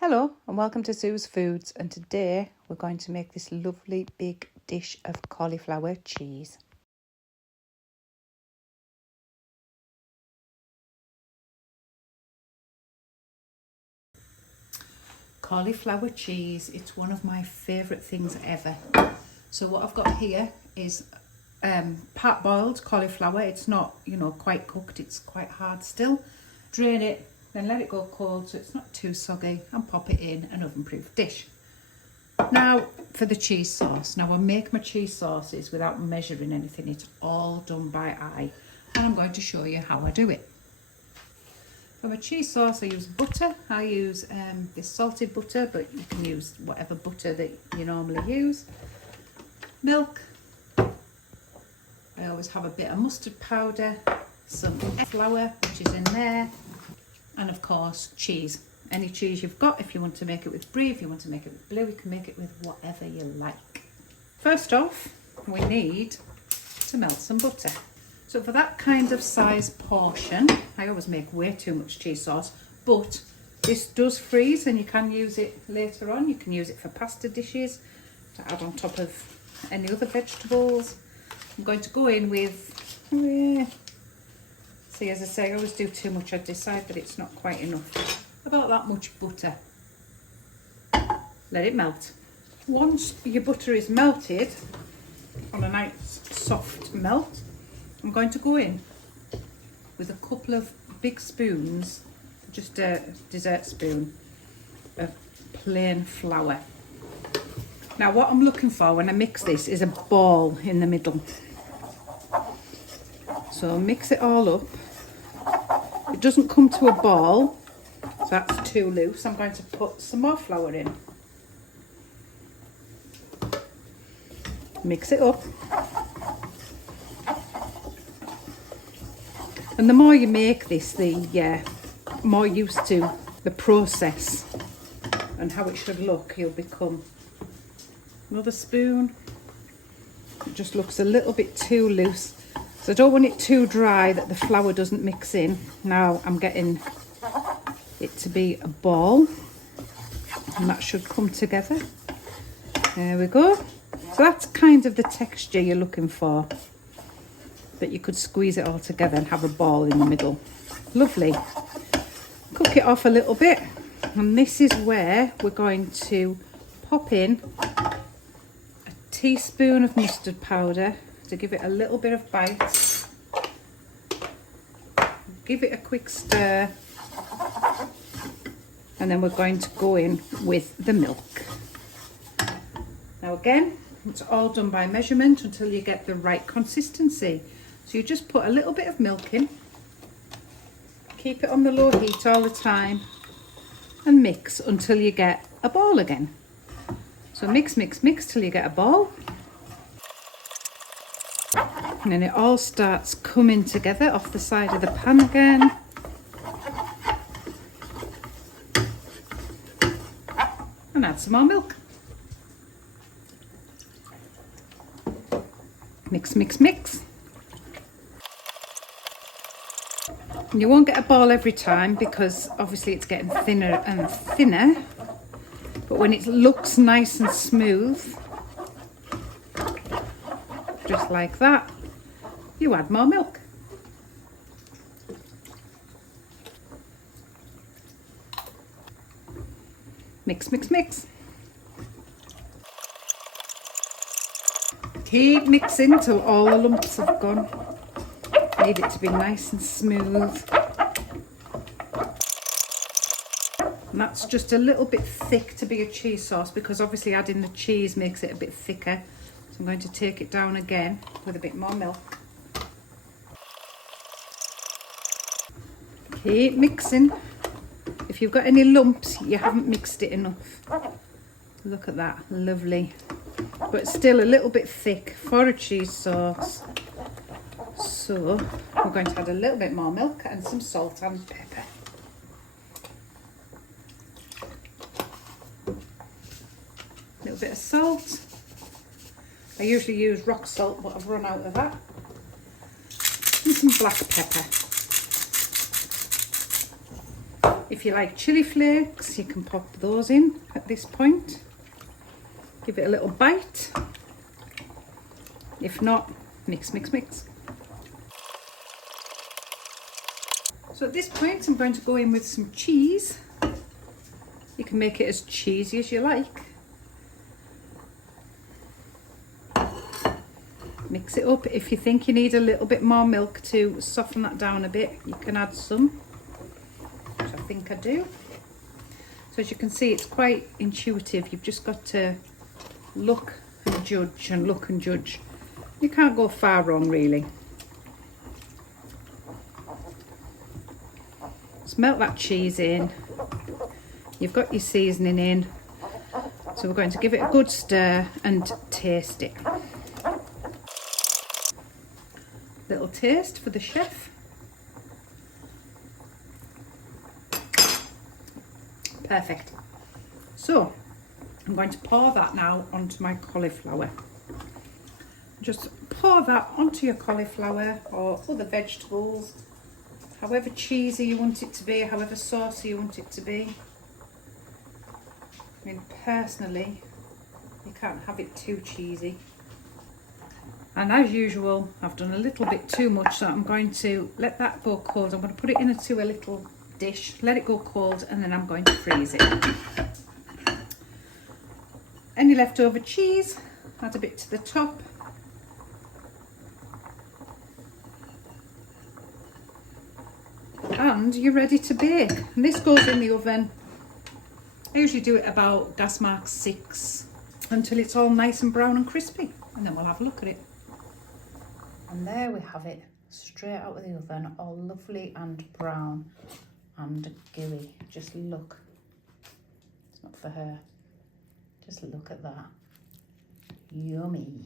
Hello and welcome to Sue's Foods, and today we're going to make this lovely big dish of cauliflower cheese. Cauliflower cheese, it's one of my favourite things ever. So what I've got here is part boiled cauliflower. It's not, quite cooked, it's quite hard still. Drain it, then let it go cold so it's not too soggy, and pop it in an oven-proof dish. Now for the cheese sauce. Now I make my cheese sauces without measuring anything. It's all done by eye, and I'm going to show you how I do it. For my cheese sauce I use butter. I use this salted butter, but you can use whatever butter that you normally use. Milk. I always have a bit of mustard powder, some flour which is in there, and of course cheese. Any cheese you've got. If you want to make it with brie, if you want to make it with blue, you can make it with whatever you like. First off, we need to melt some butter. So for that kind of size portion, I always make way too much cheese sauce, but this does freeze and you can use it later on. You can use it for pasta dishes, to add on top of any other vegetables. I'm going to go in with, see, as I say, I always do too much. I decide that it's not quite enough. About that much butter. Let it melt. Once your butter is melted on a nice soft melt, I'm going to go in with a couple of big spoons, just a dessert spoon of plain flour. Now what I'm looking for when I mix this is a ball in the middle. So I'll mix it all up. It doesn't come to a ball, so that's too loose. I'm going to put some more flour in. Mix it up. And the more you make this, the more used to the process and how it should look you'll become. Another spoon. It just looks a little bit too loose. So I don't want it too dry that the flour doesn't mix in. Now I'm getting it to be a ball, and that should come together. There we go. So that's kind of the texture you're looking for, that you could squeeze it all together and have a ball in the middle. Lovely. Cook it off a little bit, and this is where we're going to pop in a teaspoon of mustard powder to give it a little bit of bite. Give it a quick stir, and then we're going to go in with the milk. Now again, it's all done by measurement until you get the right consistency. So you just put a little bit of milk in, keep it on the low heat all the time, and mix until you get a ball again. So mix, mix, mix till you get a ball. And then it all starts coming together off the side of the pan again. And add some more milk. Mix, mix, mix. And you won't get a ball every time because obviously it's getting thinner and thinner. But when it looks nice and smooth, just like that, you add more milk. Mix, mix, mix. Keep mixing till all the lumps have gone. Need it to be nice and smooth. And that's just a little bit thick to be a cheese sauce, because obviously adding the cheese makes it a bit thicker. So I'm going to take it down again with a bit more milk. Keep mixing. If you've got any lumps, you haven't mixed it enough. Look at that, lovely. But still a little bit thick for a cheese sauce. So we're going to add a little bit more milk and some salt and pepper. A little bit of salt. I usually use rock salt, but I've run out of that. And some black pepper. If you like chili flakes, you can pop those in at this point. Give it a little bite. If not, mix, mix, mix. So at this point, I'm going to go in with some cheese. You can make it as cheesy as you like. Mix it up. If you think you need a little bit more milk to soften that down a bit, you can add some, which I think I do. So as you can see, it's quite intuitive. You've just got to look and judge and look and judge. You can't go far wrong, really. Just melt that cheese in. You've got your seasoning in. So we're going to give it a good stir and taste it. Little taste for the chef. Perfect. So I'm going to pour that now onto my cauliflower. Just pour that onto your cauliflower or other vegetables, however cheesy you want it to be, however saucy you want it to be. I mean, personally, you can't have it too cheesy. And as usual, I've done a little bit too much, so I'm going to let that go cold. I'm going to put it into a little dish, let it go cold, and then I'm going to freeze it. Any leftover cheese, add a bit to the top. And you're ready to bake. And this goes in the oven. I usually do it about gas mark 6 until it's all nice and brown and crispy, and then we'll have a look at it. And there we have it, straight out of the oven, all lovely and brown and gooey. Just look. It's not for her. Just look at that. Yummy.